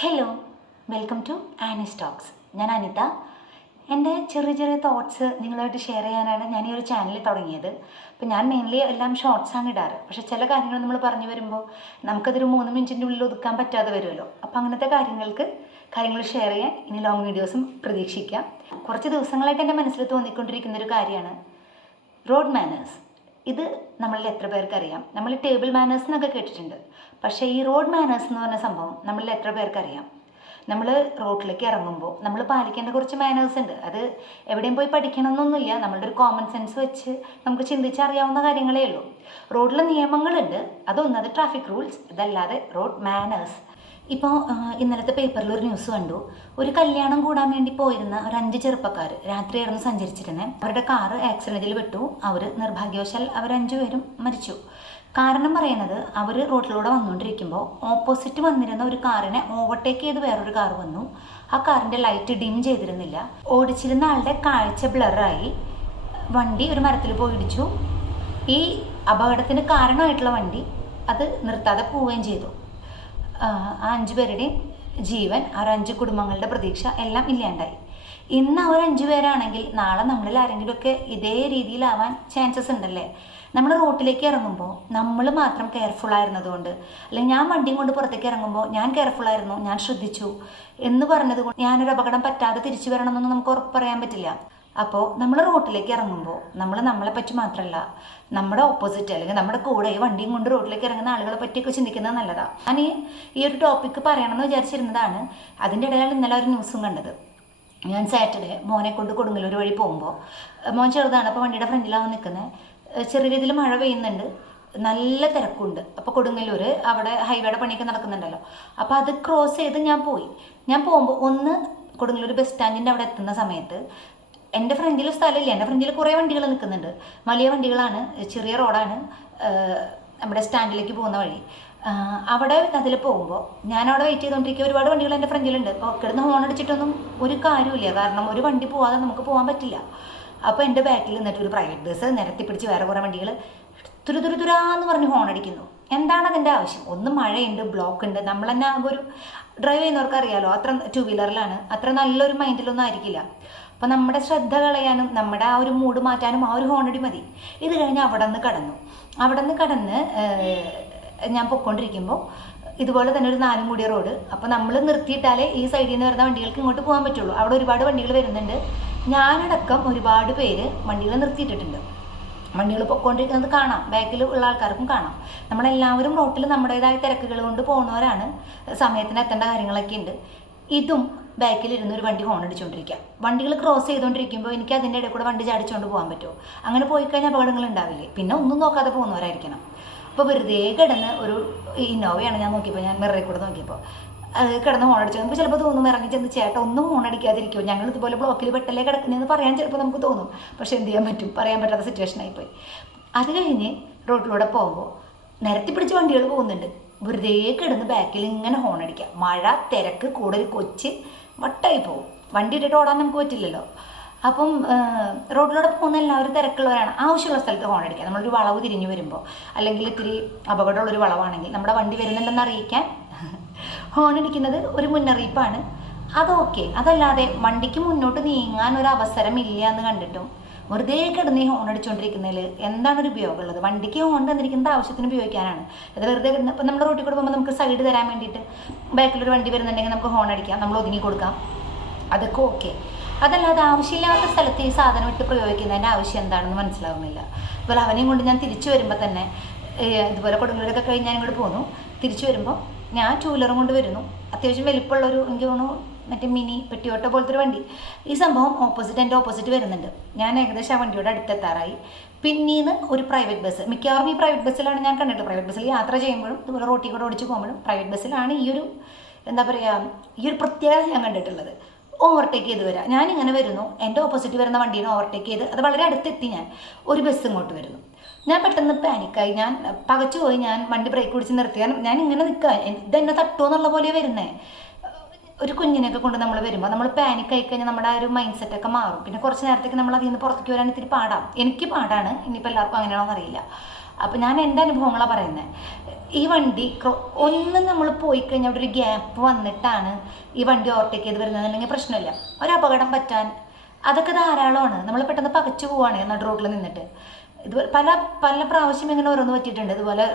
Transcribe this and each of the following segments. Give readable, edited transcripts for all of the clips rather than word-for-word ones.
Hello, welcome to Annie's talks. ഞാൻ അനിത. എൻ്റെ ചെറിയ ചെറിയ തോട്ട്സ് നിങ്ങളുമായിട്ട് ഷെയർ ചെയ്യാനാണ് ഞാൻ ഈ ഒരു ചാനൽ തുടങ്ങിയത്. അപ്പോൾ ഞാൻ മെയിൻലി എല്ലാം ഷോർട്സാണ് ഇടാറ്. പക്ഷേ ചില കാര്യങ്ങൾ നമ്മൾ പറഞ്ഞു വരുമ്പോൾ നമുക്കതൊരു 3 മിനിറ്റിൻ്റെ ഉള്ളിൽ ഒതുക്കാൻ പറ്റാതെ വരുമല്ലോ. അപ്പോൾ അങ്ങനത്തെ കാര്യങ്ങൾ ഷെയർ ചെയ്യാൻ ഇനി ലോങ് വീഡിയോസും പ്രതീക്ഷിക്കാം. കുറച്ച് ദിവസങ്ങളായിട്ട് എൻ്റെ മനസ്സിൽ തോന്നിക്കൊണ്ടിരിക്കുന്നൊരു കാര്യമാണ് റോഡ് മാനേഴ്സ്. ഇത് നമ്മളിൽ എത്ര പേർക്കറിയാം? നമ്മൾ ടേബിൾ മാനേഴ്സ് എന്നൊക്കെ കേട്ടിട്ടുണ്ട്. പക്ഷേ ഈ റോഡ് മാനേഴ്സ് എന്ന് പറഞ്ഞ സംഭവം നമ്മളിൽ എത്ര പേർക്കറിയാം? നമ്മൾ റോഡിലേക്ക് ഇറങ്ങുമ്പോൾ നമ്മൾ പാലിക്കേണ്ട കുറച്ച് മാനേഴ്സ് ഉണ്ട്. അത് എവിടെയും പോയി പഠിക്കണമെന്നൊന്നുമില്ല. നമ്മളുടെ ഒരു കോമൺ സെൻസ് വെച്ച് നമുക്ക് ചിന്തിച്ചറിയാവുന്ന കാര്യങ്ങളേ ഉള്ളൂ. റോഡിലെ നിയമങ്ങളുണ്ട്, അത് ട്രാഫിക് റൂൾസ്. ഇതല്ലാതെ റോഡ് മാനേഴ്സ്. ഇപ്പോൾ ഇന്നലത്തെ പേപ്പറിൽ ഒരു ന്യൂസ് കണ്ടു. ഒരു കല്യാണം കൂടാൻ വേണ്ടി പോയിരുന്ന ഒരു 5 ചെറുപ്പക്കാർ രാത്രിയായിരുന്നു സഞ്ചരിച്ചിരുന്നത്. അവരുടെ കാറ് ആക്സിഡൻറ്റിൽ പെട്ടു. നിർഭാഗ്യവശാൽ അവർ 5 പേരും മരിച്ചു. കാരണം പറയുന്നത്, അവർ റോഡിലൂടെ വന്നുകൊണ്ടിരിക്കുമ്പോൾ ഓപ്പോസിറ്റ് വന്നിരുന്ന ഒരു കാറിനെ ഓവർടേക്ക് ചെയ്ത് വേറൊരു കാർ വന്നു. ആ കാറിൻ്റെ ലൈറ്റ് ഡിം ചെയ്തിരുന്നില്ല. ഓടിച്ചിരുന്ന ആളുടെ കാഴ്ച ബ്ലറായി. വണ്ടി ഒരു മരത്തിൽ പോയി ഇടിച്ചു. ഈ അപകടത്തിന് കാരണമായിട്ടുള്ള വണ്ടി അത് നിർത്താതെ പോവുകയും ചെയ്തു. ആ 5 പേരുടെയും ജീവൻ, ആ 5 കുടുംബങ്ങളുടെ പ്രതീക്ഷ എല്ലാം ഇല്ലാണ്ടായി. ഇന്ന് അവർ 5 പേരാണെങ്കിൽ നാളെ നമ്മളിൽ ആരെങ്കിലുമൊക്കെ ഇതേ രീതിയിലാവാൻ ചാൻസസ് ഉണ്ടല്ലേ. നമ്മൾ റോട്ടിലേക്ക് ഇറങ്ങുമ്പോൾ നമ്മൾ മാത്രം കെയർഫുൾ ആയിരുന്നതുകൊണ്ട്, അല്ലെങ്കിൽ ഞാൻ വണ്ടിയും കൊണ്ട് പുറത്തേക്ക് ഇറങ്ങുമ്പോൾ ഞാൻ കെയർഫുൾ ആയിരുന്നു, ഞാൻ ശ്രദ്ധിച്ചു എന്ന് പറഞ്ഞതുകൊണ്ട് ഞാനൊരു അപകടം പറ്റാതെ തിരിച്ചു വരണമെന്നൊന്നും നമുക്ക് ഉറപ്പ് പറയാൻ പറ്റില്ല. അപ്പോൾ നമ്മൾ റോട്ടിലേക്ക് ഇറങ്ങുമ്പോൾ നമ്മളെ പറ്റി മാത്രമല്ല, നമ്മുടെ ഓപ്പോസിറ്റ് അല്ലെങ്കിൽ നമ്മുടെ കൂടെ ഈ വണ്ടിയും കൊണ്ട് റോഡിലേക്ക് ഇറങ്ങുന്ന ആളുകളെ പറ്റിയൊക്കെ ചിന്തിക്കുന്നത് നല്ലതാണ്. ഞാൻ ഈ ഒരു ടോപ്പിക്ക് പറയണമെന്ന് വിചാരിച്ചിരുന്നതാണ്. അതിൻ്റെ ഇടയിലാണ് ഇന്നലെ ഒരു ന്യൂസും കണ്ടത്. ഞാൻ സാറ്റർഡേ മോനെ കൊണ്ട് കൊടുങ്ങല്ലൂർ വഴി പോകുമ്പോൾ, മോൻ ചെറുതാണ്, അപ്പോൾ വണ്ടിയുടെ ഫ്രണ്ടിലാണ് നിൽക്കുന്നത്. ചെറിയ രീതിയിൽ മഴ പെയ്യുന്നുണ്ട്, നല്ല തിരക്കുണ്ട്. അപ്പോൾ കൊടുങ്ങല്ലൂർ അവിടെ ഹൈവേയുടെ പണിയൊക്കെ നടക്കുന്നുണ്ടല്ലോ. അപ്പോൾ അത് ക്രോസ് ചെയ്ത് ഞാൻ പോകുമ്പോൾ കൊടുങ്ങല്ലൂർ ബസ് സ്റ്റാൻഡിൻ്റെ അവിടെ എത്തുന്ന സമയത്ത് എൻ്റെ ഫ്രണ്ടിൽ സ്ഥലമില്ല. എൻ്റെ ഫ്രണ്ടിൽ കുറേ വണ്ടികൾ നിൽക്കുന്നുണ്ട്. വലിയ വണ്ടികളാണ്, ചെറിയ റോഡാണ്, നമ്മുടെ സ്റ്റാൻഡിലേക്ക് പോകുന്ന വഴി. അവിടെ അതിൽ പോകുമ്പോൾ ഞാനവിടെ വെയിറ്റ് ചെയ്തുകൊണ്ടിരിക്കുക. ഒരുപാട് വണ്ടികൾ എൻ്റെ ഫ്രണ്ടിലുണ്ട്. അപ്പോൾ കിടന്ന് ഹോൺ അടിച്ചിട്ടൊന്നും ഒരു കാര്യമില്ല. കാരണം ഒരു വണ്ടി പോവാതെ നമുക്ക് പോകാൻ പറ്റില്ല. അപ്പോൾ എൻ്റെ ബാക്കിൽ നിന്നിട്ട് ഒരു പ്രൈവറ്റ് ബസ് നിരത്തി പിടിച്ച് വേറെ കുറേ വണ്ടികൾ തുരാന്ന് പറഞ്ഞ് ഹോൺ അടിക്കുന്നു. എന്താണ് അതിൻ്റെ ആവശ്യം? ഒന്ന് മഴയുണ്ട്, ബ്ലോക്ക് ഉണ്ട്. നമ്മൾ തന്നെ ഒരു ഡ്രൈവ് ചെയ്യുന്നവർക്ക് അറിയാലോ, അത്ര 2 വീലറിലാണ്, അത്ര നല്ലൊരു മൈൻഡിലൊന്നും ആയിരിക്കില്ല. അപ്പോൾ നമ്മുടെ ശ്രദ്ധ കളയാനും നമ്മുടെ ആ ഒരു മൂഡ് മാറ്റാനും ആ ഒരു ഹോണടി മതി. ഇത് കഴിഞ്ഞ് അവിടെ നിന്ന് കടന്ന് ഞാൻ പൊയ്ക്കൊണ്ടിരിക്കുമ്പോൾ ഇതുപോലെ തന്നെ ഒരു 4 കൂടിയ റോഡ്. അപ്പോൾ നമ്മൾ നിർത്തിയിട്ടാലേ ഈ സൈഡിൽ നിന്ന് വരുന്ന വണ്ടികൾക്ക് ഇങ്ങോട്ട് പോകാൻ പറ്റുള്ളൂ. അവിടെ ഒരുപാട് വണ്ടികൾ വരുന്നുണ്ട്. ഞാനടക്കം ഒരുപാട് പേര് വണ്ടികൾ നിർത്തിയിട്ടിട്ടുണ്ട്. വണ്ടികൾ പൊയ്ക്കൊണ്ടിരിക്കുന്നത് കാണാം, ബാക്കിൽ ഉള്ള ആൾക്കാർക്കും കാണാം. നമ്മളെല്ലാവരും റോട്ടിൽ നമ്മുടേതായ തിരക്കുകൾ കൊണ്ട് പോകുന്നവരാണ്. സമയത്തിന് എത്തേണ്ട കാര്യങ്ങളൊക്കെ ഉണ്ട്. ഇതും ബാക്കിലിരുന്ന് ഒരു വണ്ടി ഹോൺ അടിച്ചുകൊണ്ടിരിക്കുക. വണ്ടികൾ ക്രോസ് ചെയ്തുകൊണ്ടിരിക്കുമ്പോൾ എനിക്ക് അതിൻ്റെ ഇടയിൽ കൂടെ വണ്ടി ചാടിച്ചുകൊണ്ട് പോകാൻ പറ്റുമോ? അങ്ങനെ പോയി കഴിഞ്ഞാൽ അപകടങ്ങൾ ഉണ്ടാവില്ലേ? പിന്നെ ഒന്നും നോക്കാതെ പോകുന്നവരായിരിക്കണം. അപ്പോൾ വെറുതെ കിടന്ന് ഒരു ഇന്നോവയാണ് ഞാൻ നോക്കിയപ്പോൾ, ഞാൻ മിററിൽ കൂടെ നോക്കിയപ്പോൾ കിടന്ന് ഹോൺ അടിച്ചു. നമുക്ക് ചിലപ്പോൾ തോന്നും ഇറങ്ങി ചെന്ന് ചേട്ടാ ഒന്നും ഹോൺ അടിക്കാതിരിക്കുമോ, ഞങ്ങൾ ഇതുപോലെ ബ്ലോക്കിൽ പെട്ടല്ലേ കിടക്കുന്നതെന്ന് പറയാൻ ചിലപ്പോൾ നമുക്ക് തോന്നും. പക്ഷെ എന്ത് ചെയ്യാൻ പറ്റും, പറയാൻ പറ്റാത്ത സിറ്റുവേഷനായിപ്പോയി. അത് കഴിഞ്ഞ് റോഡിലൂടെ പോകുമ്പോൾ നിരത്തി പിടിച്ച് വണ്ടികൾ പോകുന്നുണ്ട്. വെറുതെ കിടന്ന് ബാക്കിൽ ഇങ്ങനെ ഹോൺ അടിക്കുക. മഴ, തിരക്ക്, കൂടെ ഒരു കൊച്ച് വട്ടായി പോകും. വണ്ടി ഇട്ടിട്ട് ഓടാൻ നമുക്ക് പറ്റില്ലല്ലോ. അപ്പം റോഡിലൂടെ പോകുന്ന എല്ലാവരും തിരക്കുള്ളവരാണ്. ആവശ്യമുള്ള സ്ഥലത്ത് ഹോൺ അടിക്കുക. നമ്മളൊരു വളവ് തിരിഞ്ഞു വരുമ്പോൾ, അല്ലെങ്കിൽ ഇത്തിരി അപകടമുള്ളൊരു വളവാണെങ്കിൽ നമ്മുടെ വണ്ടി വരുന്നുണ്ടെന്ന് അറിയിക്കാൻ ഹോൺ അടിക്കുന്നത് ഒരു മുന്നറിയിപ്പാണ്. അതൊക്കെ. അതല്ലാതെ വണ്ടിക്ക് മുന്നോട്ട് നീങ്ങാൻ ഒരു അവസരം ഇല്ല എന്ന് കണ്ടിട്ടും വെറുതെ കിടന്ന് ഈ ഹോൺ അടിച്ചുകൊണ്ടിരിക്കുന്നതിൽ എന്താണ് ഒരു ഉപയോഗമുള്ളത്? വണ്ടിക്ക് ഹോൺ തന്നിരിക്കുന്നത് ആവശ്യത്തിന് ഉപയോഗിക്കാനാണ്. അത് വെറുതെ കിടന്ന് ഇപ്പം നമ്മുടെ റോട്ടിൽ കൂടെ പോകുമ്പോൾ നമുക്ക് സൈഡ് തരാൻ വേണ്ടിയിട്ട് ബാക്കിലൊരു വണ്ടി വരുന്നുണ്ടെങ്കിൽ നമുക്ക് ഹോൺ അടിക്കാം, നമ്മൾ ഒതുങ്ങി കൊടുക്കാം, അതൊക്കെ ഓക്കെ. അതല്ലാതെ ആവശ്യമില്ലാത്ത സ്ഥലത്ത് ഈ സാധനം ഇട്ട് പ്രയോഗിക്കുന്നതിൻ്റെ ആവശ്യം എന്താണെന്ന് മനസ്സിലാവുന്നില്ല. അതുപോലെ അവനെയും കൊണ്ട് ഞാൻ തിരിച്ചു വരുമ്പോൾ തന്നെ ഇതുപോലെ കൊടുങ്ങല്ലൂരൊക്കെ കഴിഞ്ഞ് ഞാൻ ഇങ്ങോട്ട് പോന്നു. തിരിച്ചു വരുമ്പോൾ ഞാൻ 2 വീലറും കൊണ്ട് വരുന്നു. അത്യാവശ്യം വലിപ്പമുള്ളൊരു, എനിക്ക് തോന്നുന്നു മറ്റേ മിനി പെട്ടിയോട്ട പോലത്തെ ഒരു വണ്ടി. ഈ സംഭവം എൻ്റെ ഓപ്പോസിറ്റ് വരുന്നുണ്ട്. ഞാൻ ഏകദേശം ആ വണ്ടിയോട് അടുത്തെത്താറായി. പിന്നീന്ന് ഒരു പ്രൈവറ്റ് ബസ്, മിക്കവാറും ഈ പ്രൈവറ്റ് ബസ്സിലാണ് ഞാൻ കണ്ടിട്ടുള്ളത്. പ്രൈവറ്റ് ബസ്സിൽ യാത്ര ചെയ്യുമ്പോഴും ഇതുപോലെ റോട്ടിൽ കൂടെ ഓടിച്ച് പോകുമ്പോഴും പ്രൈവറ്റ് ബസ്സിലാണ് ഈ ഒരു പ്രത്യേകത ഞാൻ കണ്ടിട്ടുള്ളത്. ഓവർടേക്ക് ചെയ്ത് വരിക. ഞാനിങ്ങനെ വരുന്നു, എൻ്റെ ഓപ്പോസിറ്റ് വരുന്ന വണ്ടീനെ ഓവർടേക്ക് ചെയ്ത് അത് വളരെ അടുത്തെത്തി. ഒരു ബസ് ഇങ്ങോട്ട് വരുന്നു. ഞാൻ പെട്ടെന്ന് പാനിക്കായി. ഞാൻ പകച്ചു പോയി. ഞാൻ വണ്ടി ബ്രേക്ക് പിടിച്ച് നിർത്തിയാൽ ഞാൻ ഇങ്ങനെ നിൽക്കുക. ഇതെന്നെ തട്ടുമോ എന്നുള്ള പോലെ വരുന്നേ. ഒരു കുഞ്ഞിനെയൊക്കെ കൊണ്ട് നമ്മൾ വരുമ്പോൾ നമ്മൾ പാനിക്കായി കഴിഞ്ഞാൽ നമ്മുടെ ആ ഒരു മൈൻഡ് സെറ്റൊക്കെ മാറും. പിന്നെ കുറച്ച് നേരത്തേക്ക് നമ്മൾ അതിൽ നിന്ന് പുറത്തേക്ക് വരാൻ ഇത്തിരി പാടാം. എനിക്ക് പാടാണ്. ഇനിയിപ്പോൾ എല്ലാവർക്കും അങ്ങനെയാണോ എന്നറിയില്ല. അപ്പോൾ ഞാൻ എൻ്റെ അനുഭവങ്ങളാണ് പറയുന്നത്. ഈ വണ്ടി ഒന്ന് നമ്മൾ പോയി കഴിഞ്ഞാൽ അവിടെ ഒരു ഗ്യാപ്പ് വന്നിട്ടാണ് ഈ വണ്ടി ഓവർടേക്ക് ചെയ്ത് വരുന്നതെന്നുണ്ടെങ്കിൽ പ്രശ്നമില്ല. ഒരു അപകടം പറ്റാൻ അതൊക്കെ ധാരാളമാണ്. നമ്മൾ പെട്ടെന്ന് പകച്ചു പോവുകയാണ് നടു റോഡിൽ നിന്നിട്ട്. ഇതുപോലെ പല പല പ്രാവശ്യം ഇങ്ങനെ ഓരോന്ന് പറ്റിയിട്ടുണ്ട്. ഇതുപോലെ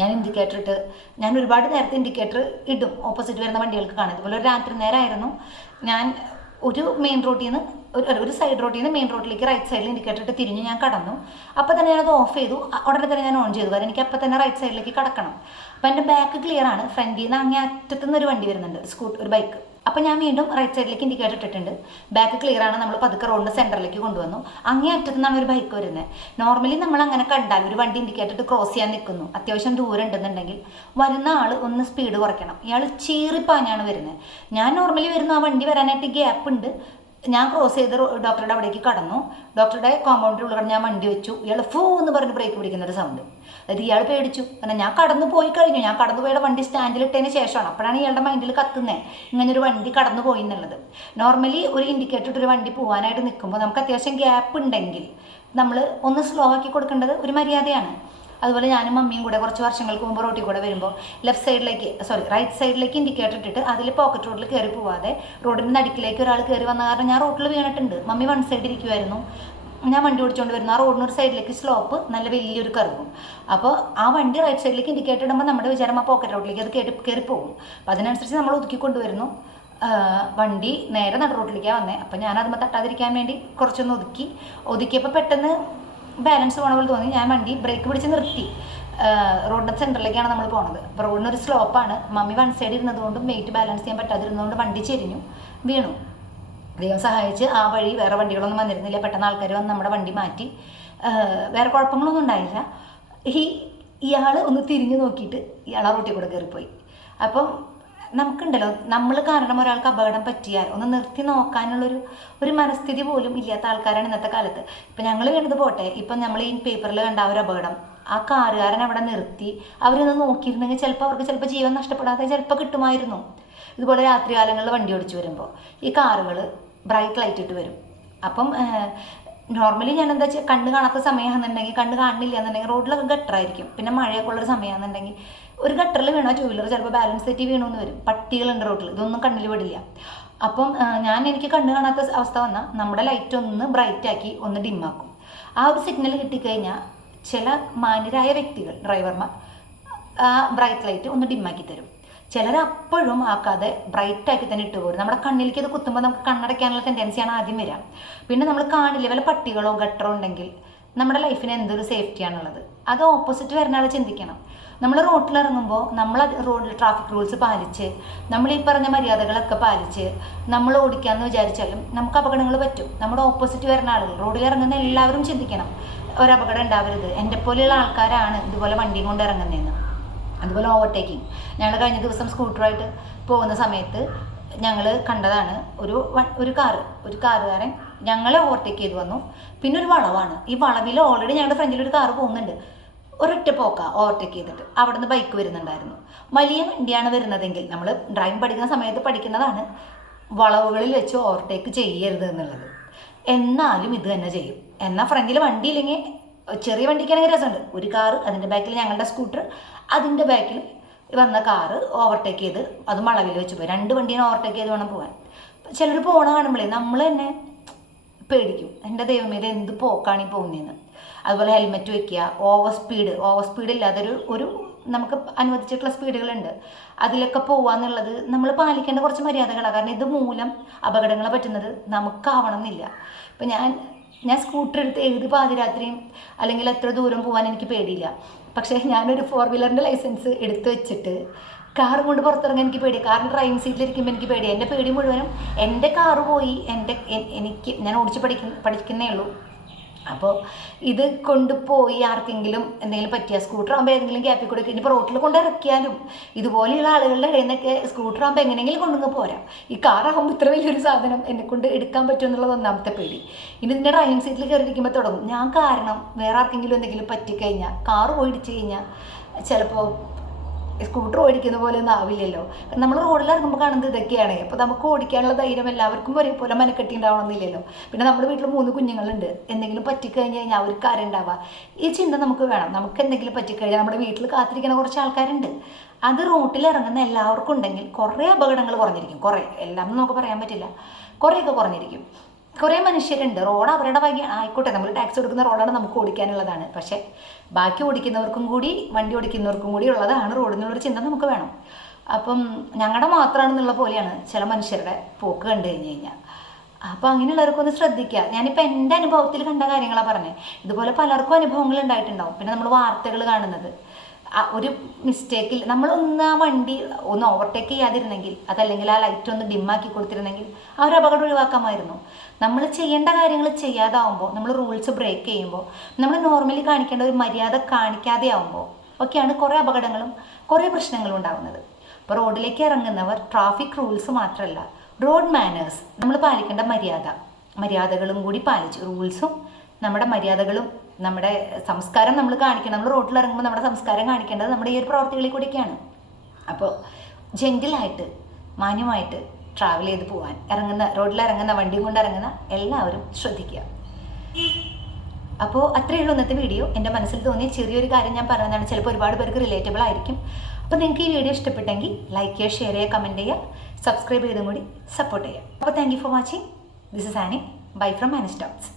ഞാൻ ഇൻഡിക്കേറ്റർ ഇട്ട്, ഞാൻ ഒരുപാട് നേരത്തെ ഇൻഡിക്കേറ്റർ ഇടും ഓപ്പോസിറ്റ് വരുന്ന വണ്ടികൾക്ക് കാണാം. ഇതുപോലെ ഒരു രാത്രി നേരമായിരുന്നു. ഞാൻ ഒരു മെയിൻ റോഡിൽ നിന്ന് ഒരു സൈഡ് റോഡിൽ നിന്ന് മെയിൻ റോഡിലേക്ക് റൈറ്റ് സൈഡിൽ ഇൻഡിക്കേറ്റർ ഇട്ട് തിരിഞ്ഞ് ഞാൻ കടന്നു. അപ്പോൾ തന്നെ ഞാനത് ഓഫ് ചെയ്തു. ഉടനെ തന്നെ ഞാൻ ഓൺ ചെയ്തു. കാരണം എനിക്ക് അപ്പോൾ തന്നെ റൈറ്റ് സൈഡിലേക്ക് കടക്കണം. അപ്പോൾ എൻ്റെ ബാക്ക് ക്ലിയർ ആണ്. ഫ്രണ്ടിൽ നിന്ന് അങ്ങേ അറ്റത്തുനിന്ന് ഒരു വണ്ടി വരുന്നുണ്ട്, ഒരു ബൈക്ക്. അപ്പോൾ ഞാൻ വീണ്ടും റൈറ്റ് സൈഡിലേക്ക് ഇൻഡിക്കേറ്റർ ഇട്ടിട്ടുണ്ട്. ബാക്ക് ക്ലിയർ ആണ്. നമ്മൾ പതുക്കെ റോഡിൻ്റെ സെൻറ്ററിലേക്ക് കൊണ്ടുവന്നു. അങ്ങേ അറ്റത്തു നിന്നാണ് ഒരു ബൈക്ക് വരുന്നത്. നോർമലി നമ്മൾ അങ്ങനെ കണ്ടാൽ ഒരു വണ്ടി ഇൻഡിക്കേറ്റർ ഇട്ട് ക്രോസ് ചെയ്യാൻ നിൽക്കുന്നു, അത്യാവശ്യം ദൂരം ഉണ്ടെന്നുണ്ടെങ്കിൽ വരുന്ന ആൾ ഒന്ന് സ്പീഡ് കുറയ്ക്കണം. ഇയാൾ ചീറിപ്പാഞ്ഞാണ് വരുന്നത്. ഞാൻ നോർമലി വരുന്ന ആ വണ്ടി വരാനായിട്ട് ഗ്യാപ്പ് ഉണ്ട്. ഞാൻ ക്രോസ് ചെയ്ത് ഡോക്ടറുടെ അവിടേക്ക് കടന്നു. ഡോക്ടറുടെ കോമ്പൗണ്ടിൽ ഉള്ളിൽ ഞാൻ വണ്ടി വെച്ചു. ഇയാൾ ഫൂ എന്ന് പറഞ്ഞ് ബ്രേക്ക് പിടിക്കുന്നൊരു സൗണ്ട്. അതായത് ഇയാൾ പേടിച്ചു. കാരണം ഞാൻ കടന്നു പോയി കഴിഞ്ഞു. ഞാൻ കടന്നു പോയുടെ വണ്ടി സ്റ്റാൻഡിലിട്ടതിന് ശേഷമാണ്. അപ്പോഴാണ് ഇയാളുടെ മൈൻഡിൽ കത്തുന്നത് ഇങ്ങനൊരു വണ്ടി കടന്നു പോയി എന്നുള്ളത്. നോർമലി ഒരു ഇൻഡിക്കേറ്റർ ഇട്ടൊരു വണ്ടി പോകാനായിട്ട് നിൽക്കുമ്പോൾ നമുക്ക് അത്യാവശ്യം ഗ്യാപ്പ് ഉണ്ടെങ്കിൽ നമ്മൾ ഒന്ന് സ്ലോ ആക്കി കൊടുക്കേണ്ടത് ഒരു മര്യാദയാണ്. അതുപോലെ ഞാനും മമ്മിയും കൂടെ കുറച്ച് വർഷങ്ങൾക്ക് മുമ്പ് റോട്ടിൽ കൂടെ വരുമ്പോൾ റൈറ്റ് സൈഡിലേക്ക് ഇൻഡിക്കേറ്റർ ഇട്ടിട്ട് അതിൽ പോക്കറ്റ് റോഡിൽ കയറി പോവാതെ റോഡിൻ്റെ നടുക്കിലേക്ക് ഒരാൾ കയറി വന്ന കാരണം ഞാൻ റോട്ടിൽ വീണിട്ടുണ്ട്. മമ്മി വൺ സൈഡ് ഇരിക്കുമായിരുന്നു. ഞാൻ വണ്ടി ഓടിച്ചുകൊണ്ട് വരുന്നു. ആ റോഡിനൊരു സൈഡിലേക്ക് സ്ലോപ്പ്, നല്ല വലിയൊരു കർവും. അപ്പോൾ ആ വണ്ടി റൈറ്റ് സൈഡിലേക്ക് ഇൻഡിക്കേറ്റർ ഇടുമ്പോൾ നമ്മുടെ വിചാരം ആ പോക്കറ്റ് റോഡിലേക്ക് അത് കയറി പോകും. അപ്പോൾ അതിനനുസരിച്ച് നമ്മൾ ഒതുക്കി കൊണ്ടുവരുന്നു. വണ്ടി നേരെ നട റോഡിലേക്കാണ് വന്നത്. അപ്പോൾ ഞാനതുമ്പോൾ തട്ടാതിരിക്കാൻ വേണ്ടി കുറച്ചൊന്ന് ഒതുക്കിയപ്പോൾ പെട്ടെന്ന് ബാലൻസ് പോകണ പോലെ തോന്നി. ഞാൻ വണ്ടി ബ്രേക്ക് പിടിച്ച് നിർത്തി. റോഡിൻ്റെ സെൻറ്ററിലേക്കാണ് നമ്മൾ പോണത്. അപ്പോൾ റോഡിനൊരു സ്ലോപ്പാണ്. മമ്മി വൺ സൈഡ് ഇരുന്നതുകൊണ്ടും വെയിറ്റ് ബാലൻസ് ചെയ്യാൻ പറ്റാതിരുന്നതുകൊണ്ട് വണ്ടി ചെരിഞ്ഞു വീണു. ദൈവം സഹായിച്ച് ആ വഴി വേറെ വണ്ടികളൊന്നും വന്നിരുന്നില്ല. പെട്ടെന്ന് ആൾക്കാർ വന്ന് നമ്മുടെ വണ്ടി മാറ്റി. വേറെ കുഴപ്പങ്ങളൊന്നും ഉണ്ടായില്ല. ഇയാൾ ഒന്ന് തിരിഞ്ഞു നോക്കിയിട്ട് ഇയാൾ ആ റോട്ടിൽ കൂടെ കയറിപ്പോയി. അപ്പം നമുക്കുണ്ടല്ലോ, നമ്മൾ കാരണം ഒരാൾക്ക് അപകടം പറ്റിയാൽ ഒന്ന് നിർത്തി നോക്കാനുള്ളൊരു മനസ്ഥിതി പോലും ഇല്ലാത്ത ആൾക്കാരാണ് ഇന്നത്തെ കാലത്ത്. ഇപ്പം ഞങ്ങൾ വീണത് പോട്ടെ, ഇപ്പം നമ്മൾ ഈ പേപ്പറിൽ കണ്ട ഒരു അപകടം, ആ കാറുകാരൻ അവിടെ നിർത്തി അവരൊന്ന് നോക്കിയിരുന്നെങ്കിൽ അവർക്ക് ജീവൻ നഷ്ടപ്പെടാതെ ചിലപ്പോൾ കിട്ടുമായിരുന്നു. ഇതുപോലെ രാത്രി കാലങ്ങളിൽ വണ്ടി ഓടിച്ച് വരുമ്പോൾ ഈ കാറുകൾ ബ്രൈറ്റ് ലൈറ്റ് ഇട്ട് വരും. അപ്പം നോർമലി ഞാൻ എന്താ വെച്ചാൽ കണ്ണ് കാണാത്ത സമയമാണെന്നുണ്ടെങ്കിൽ, കണ്ണ് കാണുന്നില്ല എന്നുണ്ടെങ്കിൽ റോഡിലൊക്കെ ഗട്ടറായിരിക്കും. പിന്നെ മഴയൊക്കെ ഉള്ളൊരു സമയമാണെന്നുണ്ടെങ്കിൽ ഒരു ഗട്ടറിൽ വീണോ ടൂ വീലർ ചിലപ്പോൾ ബാലൻസ് തെറ്റി വീണമെന്ന് വരും. പട്ടികളുണ്ട് റോഡിൽ, ഇതൊന്നും കണ്ണിൽ പെടില്ല. അപ്പം എനിക്ക് കണ്ണ് കാണാത്ത അവസ്ഥ വന്നാൽ നമ്മുടെ ലൈറ്റ് ഒന്ന് ബ്രൈറ്റാക്കി ഒന്ന് ഡിമ്മാക്കും. ആ ഒരു സിഗ്നൽ കിട്ടിക്കഴിഞ്ഞാൽ ചില മാന്യരായ വ്യക്തികൾ, ഡ്രൈവർമാർ, ആ ബ്രൈറ്റ് ലൈറ്റ് ഒന്ന് ഡിമ്മാക്കി തരും. ചിലർ അപ്പോഴും ആക്കാതെ ബ്രൈറ്റാക്കി തന്നെ ഇട്ട് പോരും. നമ്മുടെ കണ്ണിലേക്ക് ഇത് കുത്തുമ്പോൾ നമുക്ക് കണ്ണടയ്ക്കാനുള്ള ടെൻഡൻസിയാണ് ആദ്യം വരിക. പിന്നെ നമ്മൾ കാണില്ല, വല്ല പട്ടികളോ ഗട്ടറോ ഉണ്ടെങ്കിൽ നമ്മുടെ ലൈഫിന് എന്തൊരു സേഫ്റ്റിയാണുള്ളത്. അത് ഓപ്പോസിറ്റ് വരുന്ന ആൾ ചിന്തിക്കണം. നമ്മൾ റോഡിലിറങ്ങുമ്പോൾ നമ്മൾ റോഡിൽ ട്രാഫിക് റൂൾസ് പാലിച്ച്, നമ്മൾ ഈ പറഞ്ഞ മര്യാദകളൊക്കെ പാലിച്ച് നമ്മൾ ഓടിക്കാമെന്ന് വിചാരിച്ചാലും നമുക്ക് അപകടങ്ങൾ പറ്റും. നമ്മുടെ ഓപ്പോസിറ്റ് വരുന്ന ആളുകൾ, റോഡിലിറങ്ങുന്ന എല്ലാവരും ചിന്തിക്കണം, ഒരപകടം ഉണ്ടാവരുത്, എൻ്റെ പോലെയുള്ള ആൾക്കാരാണ് ഇതുപോലെ വണ്ടിയും കൊണ്ട് ഇറങ്ങുന്നതെന്ന്. അതുപോലെ ഓവർടേക്കിങ്, ഞങ്ങൾ കഴിഞ്ഞ ദിവസം സ്കൂട്ടറായിട്ട് പോകുന്ന സമയത്ത് ഞങ്ങൾ കണ്ടതാണ് ഒരു കാറുകാരൻ ഞങ്ങളെ ഓവർടേക്ക് ചെയ്ത് വന്നു. പിന്നെ ഒരു വളവാണ്. ഈ വളവിൽ ഓൾറെഡി ഞങ്ങളുടെ ഫ്രണ്ടിൽ ഒരു കാറ് പോകുന്നുണ്ട്. ഒരൊറ്റ പോക്ക ഓവർടേക്ക് ചെയ്തിട്ട് അവിടെ നിന്ന് ബൈക്ക് വരുന്നുണ്ടായിരുന്നു. വലിയ വണ്ടിയാണ് വരുന്നതെങ്കിൽ, നമ്മൾ ഡ്രൈവിംഗ് പഠിക്കുന്ന സമയത്ത് പഠിക്കുന്നതാണ് വളവുകളിൽ വെച്ച് ഓവർടേക്ക് ചെയ്യരുത് എന്നുള്ളത്. എന്നാലും ഇത് തന്നെ ചെയ്യും. എന്നാൽ ഫ്രണ്ടിൽ വണ്ടി ഇല്ലെങ്കിൽ, ചെറിയ വണ്ടിക്കാണെങ്കിൽ രസമുണ്ട്, ഒരു കാറ്, അതിൻ്റെ ബാക്കിൽ ഞങ്ങളുടെ സ്കൂട്ടർ, അതിൻ്റെ ബാക്കിൽ വന്ന കാറ് ഓവർടേക്ക് ചെയ്ത് അതും വളവിൽ വെച്ച് പോയി. രണ്ട് വണ്ടീനെ ഓവർടേക്ക് ചെയ്ത് വേണം പോകാൻ. ചിലർ പോകണ കാണുമ്പോഴേ നമ്മൾ തന്നെ പേടിക്കും, എൻ്റെ ദൈവമേ ഇത് എന്ത് പോക്കാണ് ഈ പോകുന്നതെന്ന്. അതുപോലെ ഹെൽമെറ്റ് വയ്ക്കുക. ഓവർ സ്പീഡ് ഇല്ലാതെ ഒരു നമുക്ക് അനുവദിച്ചിട്ടുള്ള സ്പീഡുകളുണ്ട്, അതിലൊക്കെ പോവാന്നുള്ളത് നമ്മൾ പാലിക്കേണ്ട കുറച്ച് മര്യാദകളാണ്. കാരണം ഇത് മൂലം അപകടങ്ങൾ പറ്റുന്നത് നമുക്കാവണം എന്നില്ല. ഇപ്പം ഞാൻ സ്കൂട്ടർ എടുത്ത് ഏത് പാതിരാത്രിയും അല്ലെങ്കിൽ എത്ര ദൂരം പോകാൻ എനിക്ക് പേടിയില്ല. പക്ഷേ ഞാനൊരു 4 വീലറിൻ്റെ ലൈസൻസ് എടുത്ത് വെച്ചിട്ട് കാറും കൊണ്ട് പുറത്തിറങ്ങാൻ എനിക്ക് പേടിയാണ്. കാറിൻ്റെ ഡ്രൈവിംഗ് സീറ്റിലിരിക്കുമ്പോൾ എനിക്ക് പേടിയാണ്. എൻ്റെ പേടി മുഴുവനും എൻ്റെ കാറ് പോയി ഞാൻ ഓടിച്ച് പഠിക്കുന്നേ ഉള്ളൂ. അപ്പോൾ ഇത് കൊണ്ടുപോയി ആർക്കെങ്കിലും എന്തെങ്കിലും പറ്റിയ, സ്കൂട്ടർ ആകുമ്പോൾ ഏതെങ്കിലും ഗ്യാപ്പിൽ കൂടെ ഇനിയിപ്പോൾ റോട്ടിൽ കൊണ്ട് ഇറക്കിയാലും ഇതുപോലെയുള്ള ആളുകളുടെ ഇടയിൽ നിന്നൊക്കെ സ്കൂട്ടർ ആകുമ്പോൾ എങ്ങനെയെങ്കിലും കൊണ്ടുവന്ന് പോരാ. ഈ കാറാകുമ്പോൾ ഇത്ര വലിയൊരു സാധനം എന്നെക്കൊണ്ട് എടുക്കാൻ പറ്റുമെന്നുള്ളത് ഒന്നാമത്തെ പേടി. ഇനി ഇതിൻ്റെ ഡ്രൈവിംഗ് സീറ്റിൽ കയറിയിരിക്കുമ്പോൾ തുടങ്ങും ഞാൻ കാരണം വേറെ ആർക്കെങ്കിലും എന്തെങ്കിലും പറ്റിക്കഴിഞ്ഞാൽ, കാറ് പോയി ഇടിച്ച് കഴിഞ്ഞാൽ ചിലപ്പോൾ സ്കൂട്ടർ ഓടിക്കുന്ന പോലെ ഒന്നും ആവില്ലല്ലോ. നമ്മൾ റോഡിൽ ഇറങ്ങുമ്പോൾ കാണുന്നത് ഇതൊക്കെയാണ്. അപ്പോൾ നമുക്ക് ഓടിക്കാനുള്ള ധൈര്യം എല്ലാവർക്കും ഒരേപോലെ മനക്കെട്ടി ഉണ്ടാവണമെന്നില്ലല്ലോ. പിന്നെ നമ്മുടെ വീട്ടിൽ 3 കുഞ്ഞുങ്ങളുണ്ട്. എന്തെങ്കിലും പറ്റിക്കഴിഞ്ഞ് കഴിഞ്ഞാൽ അവർക്ക് ആരുണ്ടാവുക, ഈ ചിന്ത നമുക്ക് വേണം. നമുക്ക് എന്തെങ്കിലും പറ്റിക്കഴിഞ്ഞാൽ നമ്മുടെ വീട്ടിൽ കാത്തിരിക്കുന്ന കുറച്ച് ആൾക്കാരുണ്ട്. അത് റോട്ടിൽ ഇറങ്ങുന്ന എല്ലാവർക്കും ഉണ്ടെങ്കിൽ കുറേ അപകടങ്ങൾ കുറഞ്ഞിരിക്കും. കുറേ, എല്ലാം നമുക്ക് പറയാൻ പറ്റില്ല, കുറേയൊക്കെ കുറഞ്ഞിരിക്കും. കുറേ മനുഷ്യരുണ്ട്, റോഡ് അവരുടെ വഴി ആയിക്കോട്ടെ, നമ്മൾ ടാക്സ് കൊടുക്കുന്ന റോഡാണ് നമുക്ക് ഓടിക്കാനുള്ളതാണ്. പക്ഷേ ബാക്കി ഓടിക്കുന്നവർക്കും കൂടി, വണ്ടി ഓടിക്കുന്നവർക്കും കൂടി ഉള്ളതാണ് റോഡ് എന്നുള്ളൊരു ചിന്ത നമുക്ക് വേണം. അപ്പം ഞങ്ങളുടെ മാത്രമാണെന്നുള്ള പോലെയാണ് ചില മനുഷ്യരുടെ പോക്ക് കണ്ടു കഴിഞ്ഞ് കഴിഞ്ഞാൽ. അപ്പോൾ അങ്ങനെയുള്ളവർക്കൊന്ന് ശ്രദ്ധിക്കുക. ഞാനിപ്പോൾ എൻ്റെ അനുഭവത്തിൽ കണ്ട കാര്യങ്ങളാണ് പറഞ്ഞത്. ഇതുപോലെ പലർക്കും അനുഭവങ്ങൾ ഉണ്ടായിട്ടുണ്ടാവും. പിന്നെ നമ്മൾ വാർത്തകൾ കാണുന്നത് ഒരു മിസ്റ്റേക്കിൽ നമ്മളൊന്ന് ആ വണ്ടി ഒന്ന് ഓവർടേക്ക് ചെയ്യാതിരുന്നെങ്കിൽ, അതല്ലെങ്കിൽ ആ ലൈറ്റ് ഒന്ന് ഡിമ്മാക്കി കൊടുത്തിരുന്നെങ്കിൽ ആ ഒരു അപകടം ഒഴിവാക്കാമായിരുന്നു. നമ്മൾ ചെയ്യേണ്ട കാര്യങ്ങൾ ചെയ്യാതാവുമ്പോൾ, നമ്മൾ റൂൾസ് ബ്രേക്ക് ചെയ്യുമ്പോൾ, നമ്മൾ നോർമലി കാണിക്കേണ്ട ഒരു മര്യാദ കാണിക്കാതെ ആവുമ്പോൾ ഒക്കെയാണ് കുറേ അപകടങ്ങളും കുറേ പ്രശ്നങ്ങളും ഉണ്ടാകുന്നത്. അപ്പോൾ റോഡിലേക്ക് ഇറങ്ങുന്നവർ ട്രാഫിക് റൂൾസ് മാത്രമല്ല, റോഡ് മാനേഴ്സ്, നമ്മൾ പാലിക്കേണ്ട മര്യാദകളും കൂടി പാലിച്ച്, റൂൾസും നമ്മുടെ മര്യാദകളും നമ്മുടെ സംസ്കാരം നമ്മൾ കാണിക്കണം. നമ്മൾ റോഡിൽ ഇറങ്ങുമ്പോൾ നമ്മുടെ സംസ്കാരം കാണിക്കേണ്ടത് നമ്മുടെ ഈ ഒരു പ്രവർത്തികളിൽ കൂടിയൊക്കെയാണ്. അപ്പോൾ ജെൻറ്റിലായിട്ട്, മാന്യമായിട്ട് ട്രാവൽ ചെയ്ത് പോകാൻ റോഡിലിറങ്ങുന്ന വണ്ടിയും കൊണ്ട് ഇറങ്ങുന്ന എല്ലാവരും ശ്രദ്ധിക്കുക. അപ്പോൾ അത്രയേ ഉള്ളൂ ഇന്നത്തെ വീഡിയോ. എൻ്റെ മനസ്സിൽ തോന്നിയ ചെറിയൊരു കാര്യം ഞാൻ പറഞ്ഞതാണ്. ചിലപ്പോൾ ഒരുപാട് പേർക്ക് റിലേറ്റബിൾ ആയിരിക്കും. അപ്പോൾ നിങ്ങൾക്ക് ഈ വീഡിയോ ഇഷ്ടപ്പെട്ടെങ്കിൽ ലൈക്ക് ചെയ്യുക, ഷെയർ ചെയ്യുക, കമൻറ്റ് ചെയ്യുക, സബ്സ്ക്രൈബ് ചെയ്തും കൂടി സപ്പോർട്ട് ചെയ്യുക. അപ്പോൾ thank you for watching. This is Annie. Bye from Annie's Stokes.